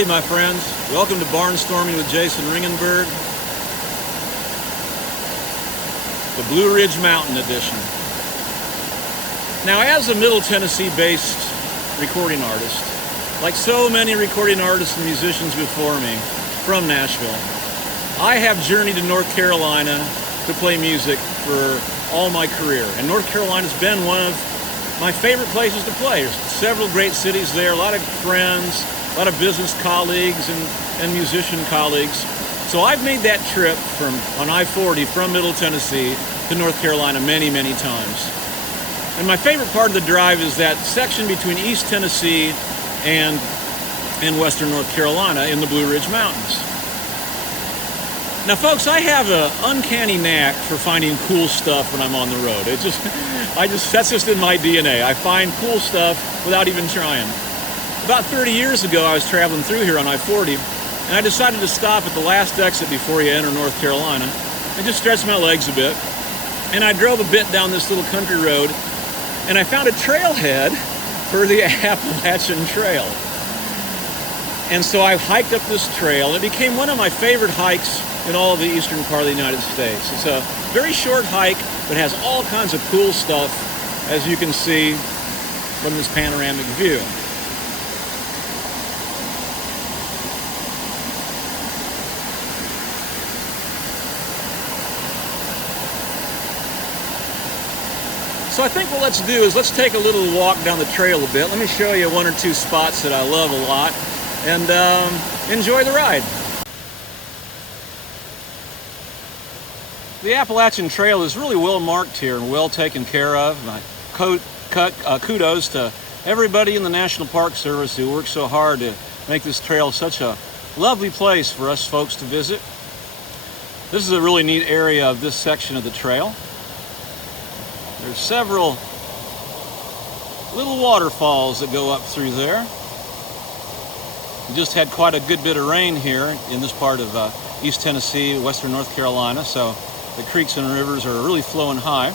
Howdy, my friends. Welcome to Barnstorming with Jason Ringenberg, the Blue Ridge Mountain edition. Now, as a Middle Tennessee-based recording artist, like so many recording artists and musicians before me from Nashville, I have journeyed to North Carolina to play music for all my career. And North Carolina's been one of my favorite places to play. There's several great cities there, a lot of friends, a lot of business colleagues and musician colleagues. So I've made that trip on I-40 from Middle Tennessee to North Carolina many, many times. And my favorite part of the drive is that section between East Tennessee and Western North Carolina in the Blue Ridge Mountains. Now, folks, I have an uncanny knack for finding cool stuff when I'm on the road. That's just in my DNA. I find cool stuff without even trying. About 30 years ago, I was traveling through here on I-40, and I decided to stop at the last exit before you enter North Carolina and just stretch my legs a bit. And I drove a bit down this little country road, and I found a trailhead for the Appalachian Trail. And so I hiked up this trail. It became one of my favorite hikes in all of the eastern part of the United States. It's a very short hike, but has all kinds of cool stuff, as you can see from this panoramic view. So I think what let's do is let's take a little walk down the trail a bit. Let me show you one or two spots that I love a lot, and enjoy the ride. The Appalachian Trail is really well marked here and well taken care of. Kudos to everybody in the National Park Service who worked so hard to make this trail such a lovely place for us folks to visit. This is a really neat area of this section of the trail. There's several little waterfalls that go up through there. We just had quite a good bit of rain here in this part of East Tennessee, Western North Carolina, so the creeks and rivers are really flowing high.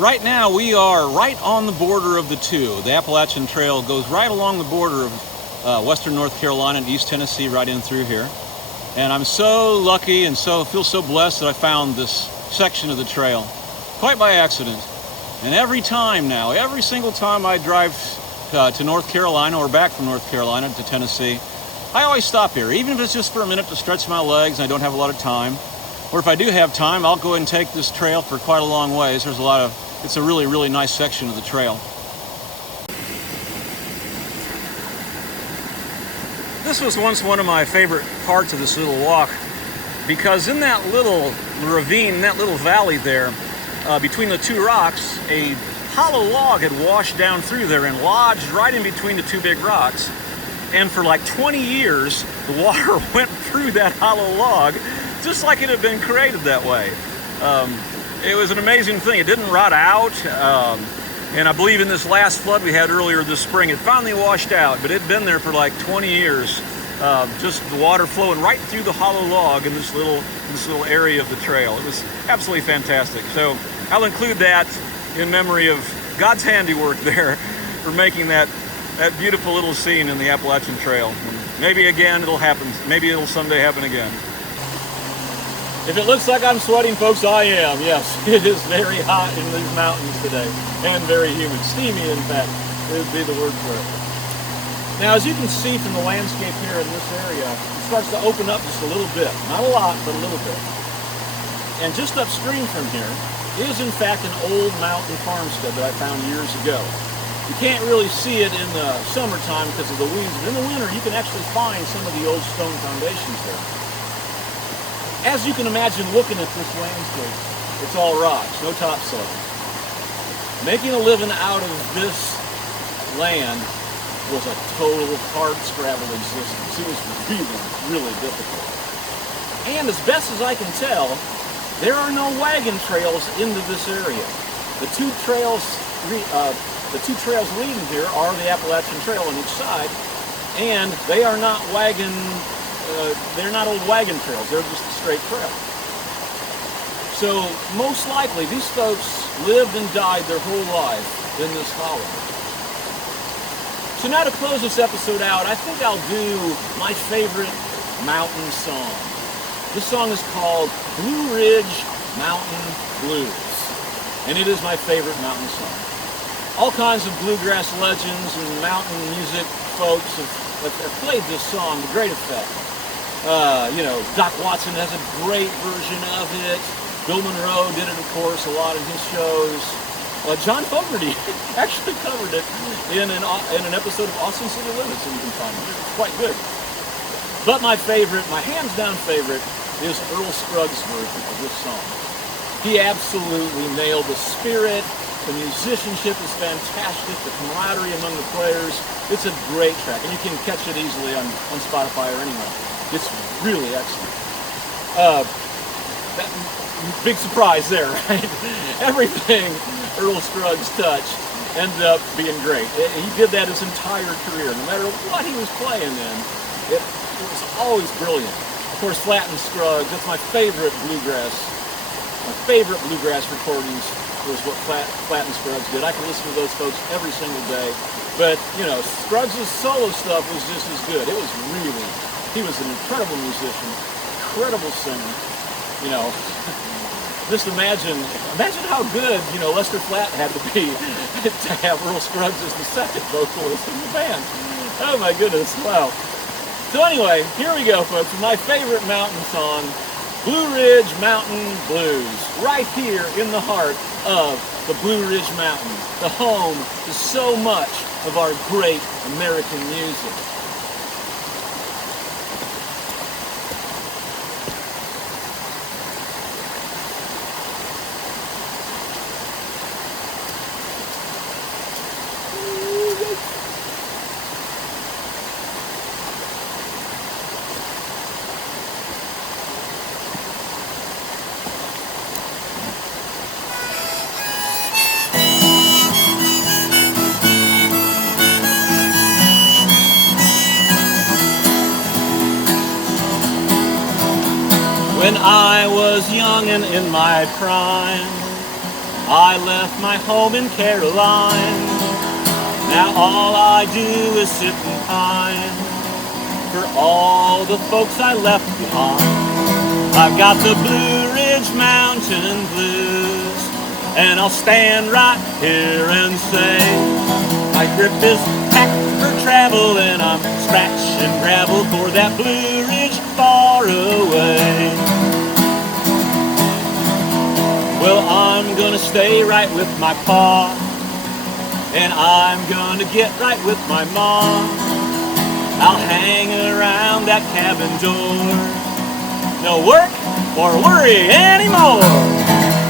Right now we are right on the border of the two. The Appalachian Trail goes right along the border of Western North Carolina and East Tennessee, right in through here. And I'm so lucky and feel so blessed that I found this section of the trail quite by accident. And every single time I drive to North Carolina or back from North Carolina to Tennessee, I always stop here, even if it's just for a minute to stretch my legs and I don't have a lot of time. Or if I do have time, I'll go and take this trail for quite a long ways. It's a really, really nice section of the trail. This was once one of my favorite parts of this little walk, because in that little ravine, that little valley there, between the two rocks, a hollow log had washed down through there and lodged right in between the two big rocks. And for like 20 years, the water went through that hollow log, just like it had been created that way. It was an amazing thing. It didn't rot out. And I believe in this last flood we had earlier this spring, it finally washed out, but it had been there for like 20 years. Just the water flowing right through the hollow log in this little area of the trail. It was absolutely fantastic. So I'll include that in memory of God's handiwork there for making that beautiful little scene in the Appalachian Trail. And maybe again it'll happen. Maybe it'll someday happen again. If it looks like I'm sweating, folks, I am. Yes, it is very hot in these mountains today and very humid. Steamy, in fact, would be the word for it. Now, as you can see from the landscape here in this area, it starts to open up just a little bit. Not a lot, but a little bit. And just upstream from here is, in fact, an old mountain farmstead that I found years ago. You can't really see it in the summertime because of the weeds, but in the winter you can actually find some of the old stone foundations there. As you can imagine, looking at this landscape, it's all rocks, no topsoil. Making a living out of this land was a total hard-scrabble existence. It was really, really difficult. And as best as I can tell, there are no wagon trails into this area. The two trails leading here are the Appalachian Trail on each side, and they are not they're not old wagon trails. They're just a straight trail. So most likely these folks lived and died their whole life in this hollow. So now to close this episode out, I think I'll do my favorite mountain song. This song is called Blue Ridge Mountain Blues, and it is my favorite mountain song. All kinds of bluegrass legends and mountain music folks have played this song to great effect. Doc Watson has a great version of it. Bill Monroe did it, of course, a lot in his shows. John Fogerty actually covered it in an episode of Austin City Limits, and you can find it. It's quite good. But my favorite, my hands-down favorite, is Earl Scruggs' version of this song. He absolutely nailed the spirit. The musicianship is fantastic. The camaraderie among the players. It's a great track, and you can catch it easily on Spotify or anywhere. It's really excellent. Big surprise there, right? Everything Earl Scruggs touched ended up being great. He did that his entire career. No matter what he was playing in, it was always brilliant. Of course, Flatt and Scruggs, that's my favorite bluegrass. My favorite bluegrass recordings was what Flatt and Scruggs did. I can listen to those folks every single day. But, Scruggs' solo stuff was just as good. It was really, he was an incredible musician, incredible singer. Just imagine how good, Lester Flatt had to be to have Earl Scruggs as the second vocalist in the band. Oh my goodness, wow. So anyway, here we go, folks, with my favorite mountain song, Blue Ridge Mountain Blues, right here in the heart of the Blue Ridge Mountain, the home to so much of our great American music. When I was young and in my prime, I left my home in Caroline. Now all I do is sit and pine for all the folks I left behind. I've got the Blue Ridge Mountain Blues, and I'll stand right here and say, my grip is packed for travel, and I'm scratching gravel for that Blue Ridge far away. Well, I'm gonna stay right with my pa, and I'm gonna get right with my mom. I'll hang around that cabin door, no work or worry anymore.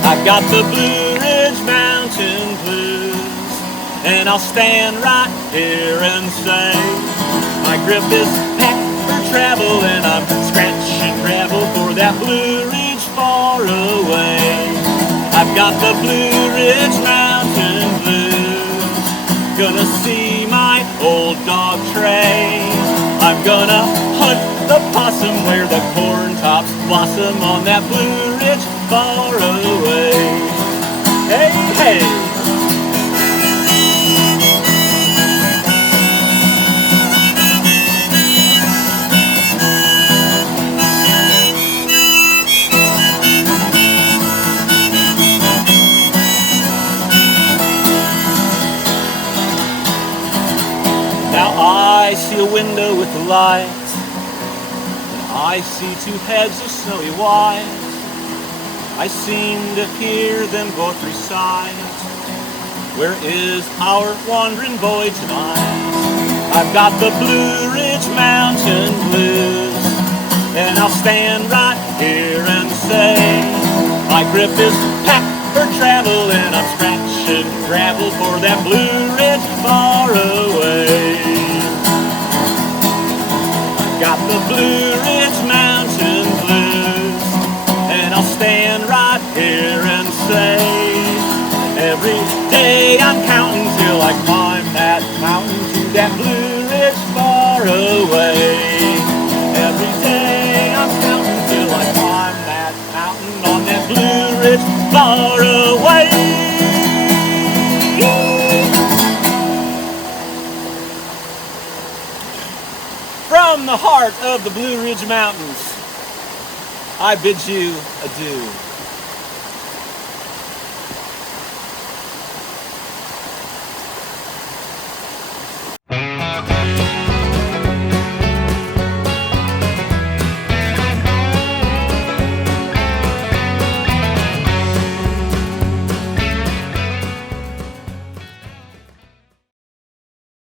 I've got the Blue Ridge Mountain Blues, and I'll stand right here and say, my grip is packed for travel, and I'm scratching gravel for that Blue Ridge far away. I've got the Blue Ridge Mountain Blues, gonna see my old dog Trey. I'm gonna hunt the possum where the corn tops blossom on that Blue Ridge far away. Hey, hey! I see a window with a light, and I see two heads of snowy white. I seem to hear them both recite, where is our wandering boy tonight? I've got the Blue Ridge Mountain Blues, and I'll stand right here and say, my grip is packed for travel, and I'm scratching gravel for that Blue Ridge far away. Got the Blue Ridge Mountain Blues, and I'll stand right here and say, every day I'm counting till I climb that mountain to that Blue Ridge far away. Every day I'm counting till I climb that mountain on that Blue Ridge far away. from the heart of the Blue Ridge Mountains, I bid you adieu.